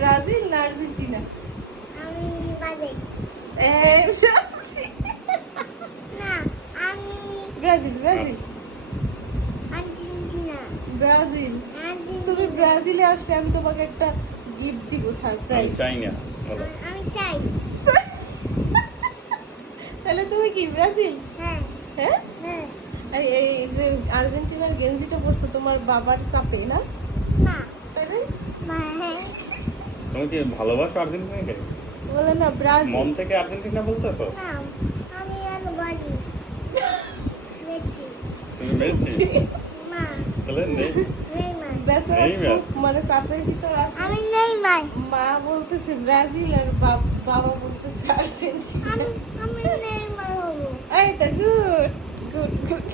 Brazil না Argentina? আমি Brazil. না, আমি ব্রাজিল ব্রাজিল আর্জেন্টিনা। ব্রাজিল। তুমি ব্রাজিলে আসলে আমি তোমাকে একটা গিফট দিব, আমি সারপ্রাইজ। চাই না বলো। আমি চাই। তাহলে তুমি কি ব্রাজিল? হ্যাঁ, হ্যাঁ, হ্যাঁ। এই এই যে আর্জেন্টিনার গেঞ্জিটা পরছো তোমার বাবার চাপে না? না, তাহলে হ্যাঁ। তুমি কি ভালোবাসো আর্জেন্টিনাকে? বলে না ব্রাজিল। মন থেকে আর্জেন্টিনা বলতেছো? না, আমি আর ব্রাজিল। মেসি। তুমি মেসি? মা, তাহলে নেই। নেইমার। বেচারা নেইমার। খুব মানে চাপের ভিতর আছে। আমি নেইমার। মা বলতেছে ব্রাজিল আর বাবা বলতেছে আর্জেন্টিনা। আমি নেইমার হবো। এই তো গুড গুড গুড।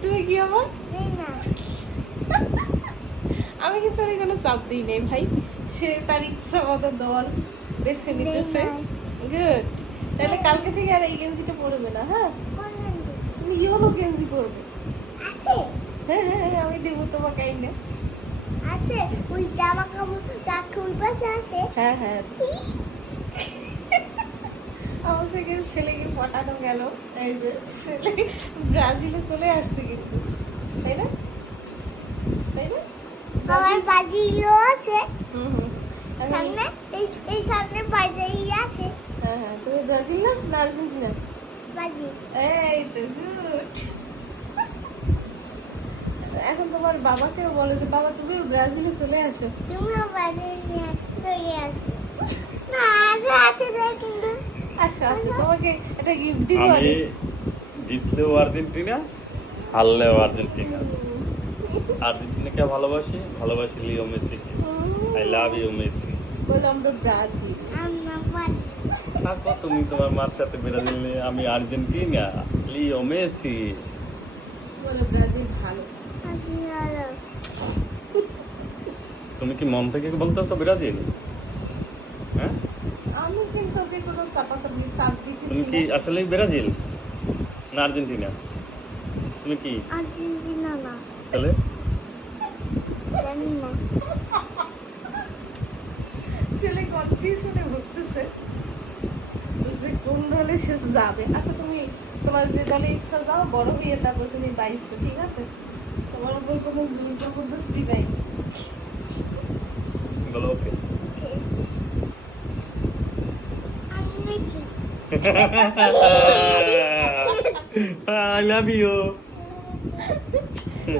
তুমি কি আমার? নেইমার। আমি কিন্তু আর কোনো চাপ দিই নাই ভাই, সে তার ইচ্ছা মতো দল বেছে নিতেছে। গুড। তাহলে কালকে থেকে আর এই গেঞ্জিটা পরবে না, হ্যাঁ? তুমি ইয়েলো গেঞ্জি পরবে। আছে, হ্যাঁ হ্যাঁ হ্যাঁ, আমি দেবো তোমাকে আইনে। আছে। ওই জামা কাপড় রাখে ওই পাশে আছে। হ্যাঁ হ্যাঁ, আমার থেকে ছেলেকে পাঠানো গেল। এই যে ছেলে ব্রাজিলে চলে আসছে কিন্তু, তাই না? তাই না? আমার বাজিও আছে। হুম হুম। সামনে এই সামনে বাজি আছে। হ্যাঁ হ্যাঁ, তুমি ব্রাজিল না আর্জেন্টিনা? বাজি। এই তো গুড। এখন তোমার বাবাকেও বলে যে বাবা তুমিও ব্রাজিলে চলে আসো। তুমিও বাজি নিয়ে চলে আসো। না, আগে হাতে দেয় কিন্তু। আচ্ছা আচ্ছা, তোমাকে একটা গিফট দিব আমি আমি। জিতলেও আর্জেন্টিনা, হারলেও আর্জেন্টিনা। আর্জেন্টিনাকে ভালোবাসি Leo Messi. I love you Messi. বললাম আমরা ব্রাজিল। আমরা বাজি। থাকো তুমি তোমার মার সাথে ব্রাজিল নিয়ে, আমি আর্জেন্টিনা, লিও মেসি। বলে ব্রাজিল ভালো। আমি আরো। তুমি কি মন থেকে বলতেছো ব্রাজিল? হ্যাঁ, আমি কিন্তু ওকে কোনো চাপাচাপি চাপ তুমি দিতেছি কি না। আসলেই ব্রাজিল না আর্জেন্টিনা? তুমি কি আর্জেন্টিনা না, তাহলে? জানি না। ছেলে কনফিউশনে ভুগতেছে যে কোন দলে সে যাবে। আচ্ছা তুমি তোমার যে দলে ইচ্ছা যাও, বড় হয়ে তারপর তুমি বাইছো, ঠিক আছে? তোমার উপর কোনো জোর জবরদস্তি নাই। বলো ওকে। আমি Messi. I love you.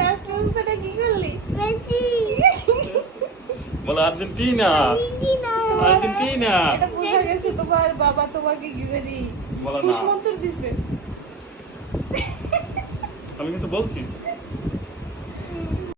Last মুহূর্তটা কি করলি? মেসি। বলো আর্জেন্টিনা, আর্জেন্টিনা। আর্জেন্টিনা। এটা বোঝা গেছে তোমার বাবা তোমাকে কি জানি বলো না, কুশমন্ত্র দিছে। আমি কিছু বলছি?